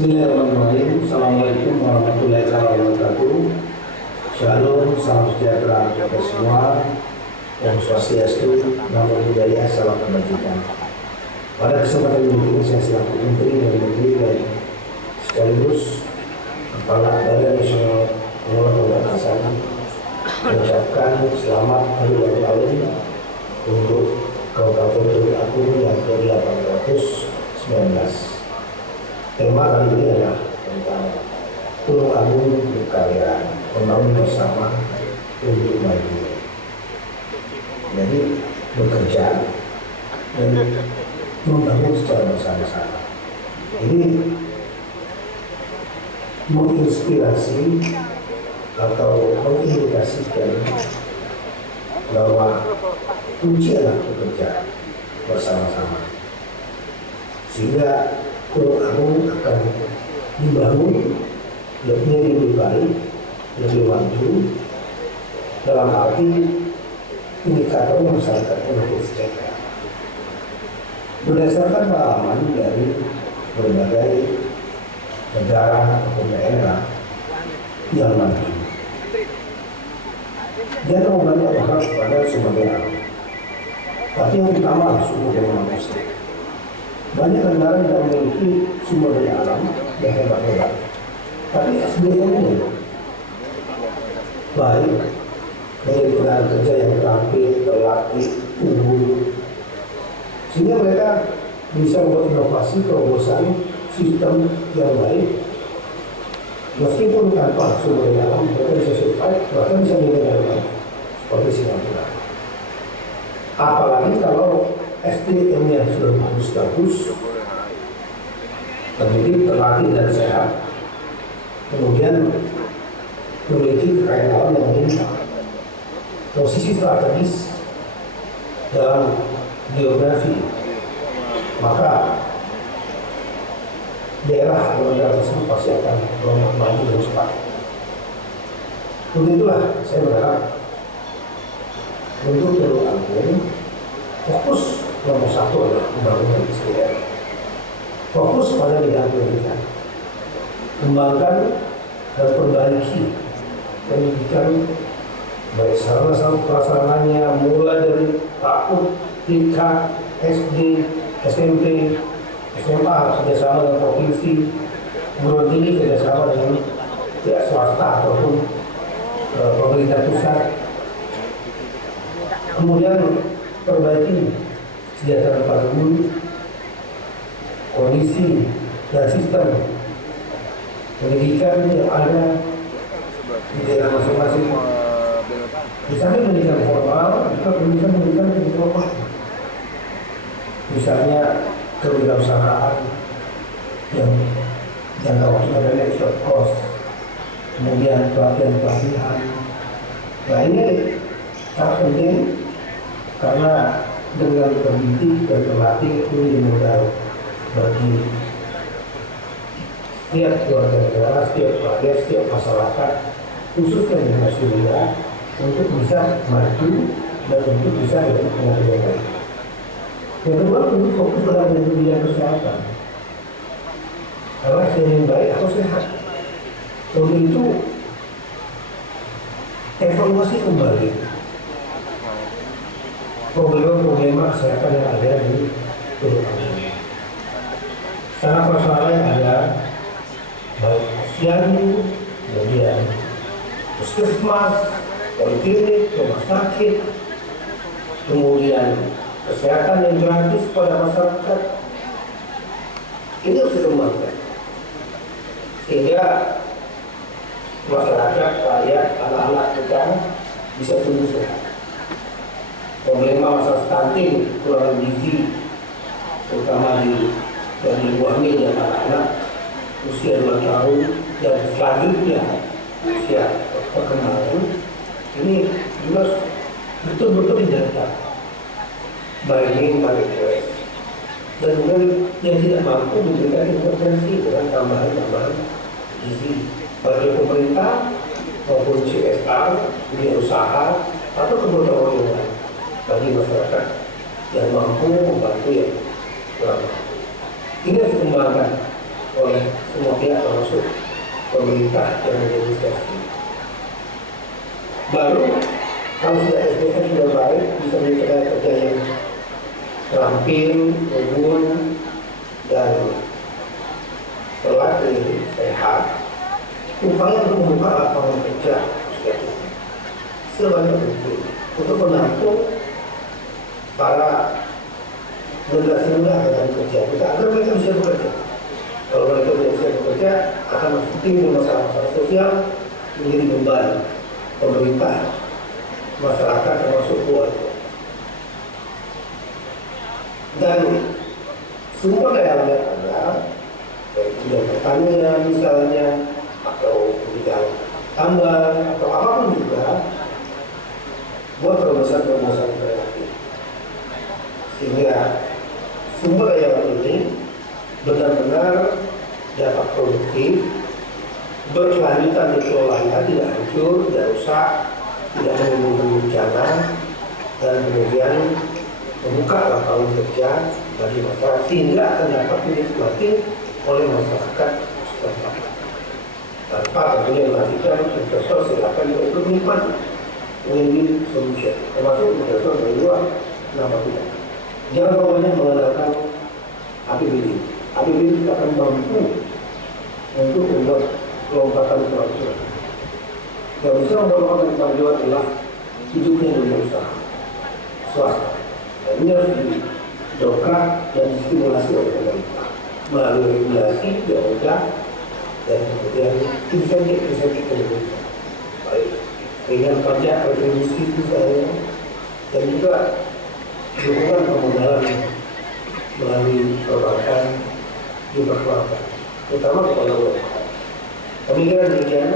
Bismillahirrahmanirrahim. Assalamualaikum warahmatullahi wabarakatuh. Shalom, salam sejahtera kepada semua. Om Swastiastu, Namo Buddhaya, salam kebajikan. Pada kesempatan ini saya selaku Menteri dan Menteri dan sekaligus Kepala Badan Nasional Pengelola Perbatasan mengucapkan selamat hari ulang tahun untuk Kabupaten Tulung Agung yang ke-819. Tema kali ini adalah tentang Tulung Agung berkarya membangun bersama untuk maju. Jadi bekerja dan membangun secara bersama-sama. Ini menginspirasi atau mengindikasikan bahwa kunci adalah bekerja bersama-sama, sehingga Tulung Agung akan dibangun lebih baik, lebih maju dalam arti indikator masyarakat yang lebih sejahtera. Berdasarkan pengalaman dari berbagai negara ataupun daerah yang maju, dia tahu banyak hal kepada sumber daya alam, tapi yang utama sumber daya manusia. Banyak negara yang memiliki sumber daya alam yang hebat-hebat, tapi SDM-nya baik, menjadi tenaga kerja yang terampil, terlatih, unggul, sehingga mereka bisa membuat inovasi terobosan sistem yang baik. Meskipun tanpa sumber daya alam, mereka bisa survive, bahkan bisa menjadi negara baik seperti Singapura. Apalagi kalau SDM-nya sudah bagus, terdidik, terlatih dan sehat, kemudian memiliki kekayaan alam yang meningkat, posisi strategis dalam geografi, maka daerah atau negara tersebut pasti akan melompat maju dan cepat. Untuk itulah saya berharap untuk Tulung Agung fokus nomor satu adalah pembangunan SDM. Fokus pada bidang pendidikan, kembangkan dan perbaiki pendidikan baik sarana prasarananya, mulai dari PAUD, TK, SD, SMP, SMA kerjasama dengan provinsi, perguruan tinggi kerjasama dengan pihak swasta ataupun pemerintah pusat. Kemudian perbaiki kesejahteraan para guru, kondisi dan sistem pendidikan yang ada di daerah masing-masing. Misalnya pendidikan formal, juga pendidikan informal. Misalnya kewirausahaan yang jangka waktu adalah short course, kemudian pelatihan. Nah ini sangat penting karena dengan terdidik dan terlatih itu modal bagi setiap keluarga negara, setiap rakyat, setiap masyarakat, khususnya generasi muda, untuk bisa maju dan untuk bisa menjadi pengajar yang baik. Yang kedua, untuk fokus pada bidang kesehatan. Karena yang baik harus sehat. Untuk itu, evaluasi kembali problema kesehatan yang ada di Tulung Agung. Karena persoalan yang ada baik posyandu, kemudian puskesmas, poliklinik, rumah sakit, kemudian kesehatan yang gratis pada masyarakat, ini harus dikembangkan sehingga masyarakat, rakyat, anak-anak kita bisa tumbuh sehat. Problema masalah stunting, kekurangan gizi, terutama dari ibu hamil dan anak-anak usia 2 tahun dan selanjutnya usia perkembangan, ini juga betul-betul didata baik dan kemudian yang tidak mampu memberikan intervensi dengan tambahan gizi bagi pemerintah maupun CSR, dunia usaha atau kegotong royongan bagi masyarakat yang mampu membantu yang kurang mampu. Ini harus dikembangkan oleh semua pihak termasuk pemerintah yang menjadi saksi. Baru kalau sudah SDM sudah baik, bisa menjadi tenaga kerja yang terampil, unggul, dan terlatih, sehat, upaya untuk membuka lapangan kerja sebanyak mungkin untuk menampung para generasi muda akan kerja kita agar mereka bisa bekerja. Kalau mereka tidak bisa bekerja, akan timbul masalah-masalah sosial menjadi beban pemerintah, masyarakat termasuk keluarga. Dan sumber daya alam yang ada, baik bidang pertanian misalnya, atau bidang tambang, atau apapun juga, buat terobosan-terobosan kreatif. Sehingga sumber daya alam ini benar-benar dapat produktif, berkelanjutan dikelolanya, tidak hancur, tidak rusak, tidak menimbulkan bencana, dan kemudian membuka lapangan kerja bagi masyarakat sehingga akan dapat dinikmati oleh masyarakat setempat. Tanpa tentunya menargetkan investor silakan juga ikut menikmati win-win solution, termasuk investor dari luar, kenapa tidak? Jangan banyak mengandalkan APBD. APBD akan mampu untuk membuat lompatan kemajuan. Yang bisa membuat lompatan kemajuan adalah hidupnya dunia usaha swasta. Dan ini harus didongkrak dan distimulasi oleh pemerintah melalui regulasi yang mudah dan kemudian insentif pemerintah, baik ringan pajak, retribusi misalnya, dan juga dukungan permodalan melalui perbankan, juga keluarga, terutama kepada UMKM. Kami kira demikian.